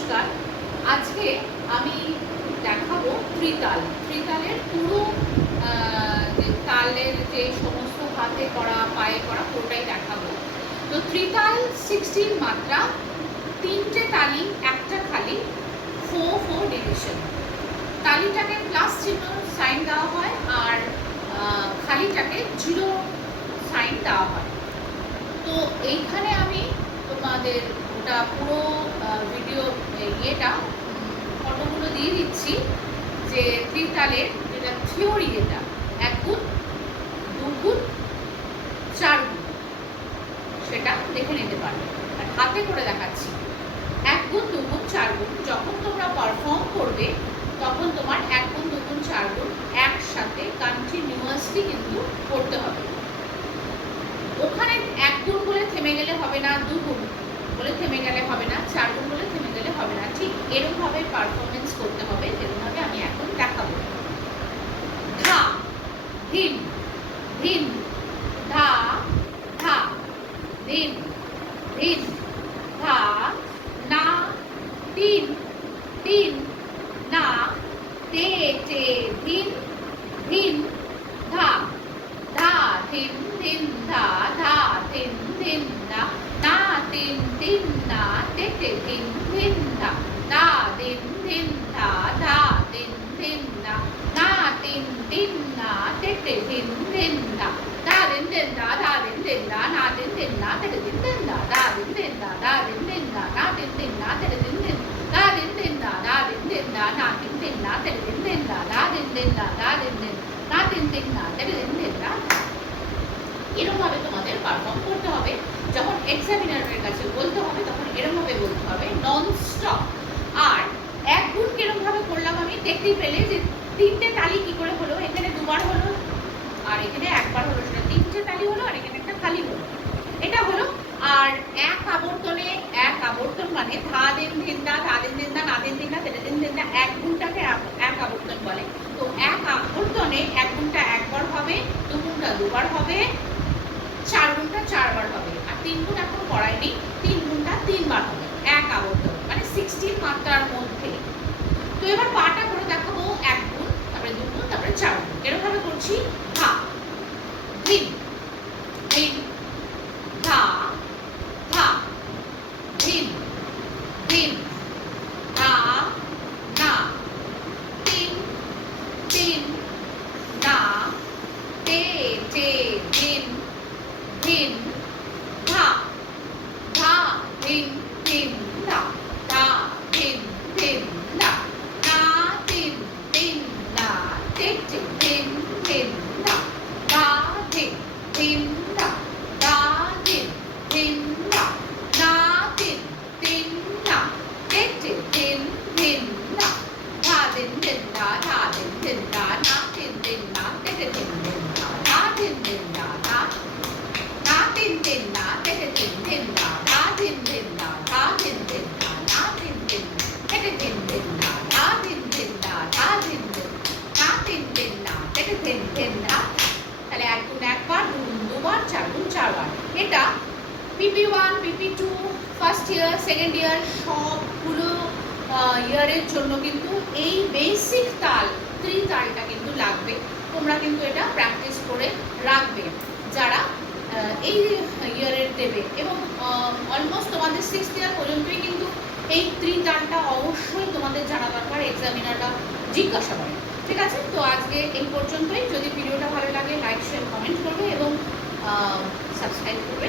নমস্কার। আজকে আমি দেখাবো ত্রিতালের পুরো যে তালের যে সমস্ত হাতে করা পায়ে করা পুরোটাই দেখাবো। তো ত্রিতাল 16 মাত্রা, 3টে তালি, একটা খালি, 4/4 ডিভিশন। তালিটাকে প্লাস চিহ্ন সাইন দেওয়া হয় আর খালিটাকে 0 সাইন দেওয়া হয়। তো এইখানে আমি তোমাদের ওটা পুরো ভিডিও ফটোগুলো দিয়ে দিচ্ছি যে ত্রিতালের যেটা থিওরি, যেটা 1 গুণ 2 গুণ 4 গুণ, সেটা দেখে নিতে পারবে। আর হাতে করে দেখাচ্ছি 1 গুণ 2 গুণ 4 গুণ। যখন তোমরা পারফর্ম করবে তখন তোমার 1 গুণ 2 গুণ 4 গুণ একসাথে কন্টিনিউয়াসলি কিন্তু করতে হবে। ওখানে 1 গুণ বলে থেমে গেলে হবে না, 2 গুণ বলে থেমে গেলে হবে না, 4 গুণ বলে থেমে গেলে হবে না। ঠিক এরকমভাবে পারফরমেন্স করতে হবে, যেরকমভাবে আমি এখন দেখাবো। ধা, ধিন, ধিন, ধা, ধা, ধিন, ধিন, ধা, না, তিন, তিন, না, তে, টে, ধিন, ধিন, ধা, ধা, ধিন, ধিন, ধা, ধা, ধিন, ধিন, না, না, তিন, তিন, না, তে, টে, ধিন, ধিন, ধা, ধা, ধিন, ধিন, ধা, ধা, ধিন, ধিন, না, না, তিন, তিন, না, তে, টে, ধিন, ধিন, ধা, ধা, ধিন, ধিন, ধা, ধা, ধিন, ধিন, না, না, ধিন, ধিন, না, তে, ধিন, ধিন, ধা, ধা, ধিন, ধিন, ধা, ধা, ধিন, ধিন, না, না, ধিন, ধিন, না, তে, ধিন, ধিন, ধা, ধিন, ধিন, ধা, ধা, ধিন, ধিন, না, না, ধিন, ধিন, না, তে, ধিন, ধিন, ধা, ধা, ধিন, ধিন, ধা, ধা, ধিন, ধিন, না, ধিন, ধিন, না, তে, ধিন, ধিন, ধা। এরকমভাবে তোমাদের পারফর্ম করতে হবে। যখন এক্সামিনারের কাছে বলতে হবে তখন এরকমভাবে বলতে হবে, নন স্টপ। আর 1 গুণ কিরকমভাবে করলাম আমি দেখতেই পেলে যে 3টে তালি কি করে হলো। এখানে 2বার হলো আর এখানে 1বার হলো, সেটা 3টে তালি হলো আর এখানে একটা খালি হলো, এটা হলো। আর এক আবর্তন মানে ধা দিন ধিন দা, ধা দিন দিন দা, না দিন দিন না, তেরে দিন দিন না, 1 গুণটাকে এক আবর্তন বলে। তো এক আবর্তনে 1 গুণটা 1বার হবে, 2 গুণটা 2বার হবে, 4 গুণটা 4বার হবে, আর 3 গুণ এখন করাইনি, 3 গুণটা 3বার হবে। এক আবর্তন মানে 16 মাত্রার মধ্যে। তো এবার পাটা করে দেখাবো 1 গুণ, তারপরে 2 গুণ, তারপরে 4 গুণ। এরকম ভাবে করছি। ধা, ধিন, ধিন, ধা, ধা, ধিন, ধিন, ধা, না, তিন, তিন, না, তে, টে, ধিন, ধিন, ধা, ধা, ধিন, ধিন, ধা, ধা, ধিন, ধিন, ধা, না, তিন, তিন, না, তে, টে, ধিন, ধিন, ধা, ধা, ধিন, ধিন, ধা, ধা, ধিন, ধিন, ধা, না, তিন, তিন, না, তে, টে, ধিন, ধিন, ধা, ধা, ধিন, ধিন, ধা, ধা, ধিন, ধিন, ধা, না, তিন, তিন, না, তে, টে, ধিন, ধিন, ধা, ধা, ধিন, ধিন, ধা, ধা, না, তিন, তিন, না, তে, টে, ধিন, ধিন, ধা, ধা, ধিন, ধিন, ধা, ধা, ধিন, ধিন, ধা, না, তিন, তিন, তে, টে, ধিন, ধিন, ধা, ধা, ধিন, ধিন, ধা, ধা, ধিন, ধিন, না, তিন, তিন, না, তে, টে, ধিন, ধিন, ধা। তাহলে 1 গুণ 1বার, 2 গুণ 2বার, 4 গুণ 4বার। এটা PP1, PP2, first year, second year সবগুলো ইয়ারের জন্য কিন্তু এই বেসিক তাল, ত্রিতালটা কিন্তু লাগবে। তোমরা কিন্তু এটা প্র্যাকটিস করে রাখবে যারা এই ইয়ারের দেবে, এবং অলমোস্ট তোমাদের 6th ইয়ার পর্যন্তই কিন্তু এই ত্রিতালটা অবশ্যই তোমাদের জানা দরকার, এক্সামিনাররা জিজ্ঞাসা করে। ঠিক আছে, তো আজকে এই পর্যন্তই। যদি ভিডিওটা ভালো লাগে লাইক, শেয়ার, কমেন্ট করবে এবং সাবস্ক্রাইব করবে।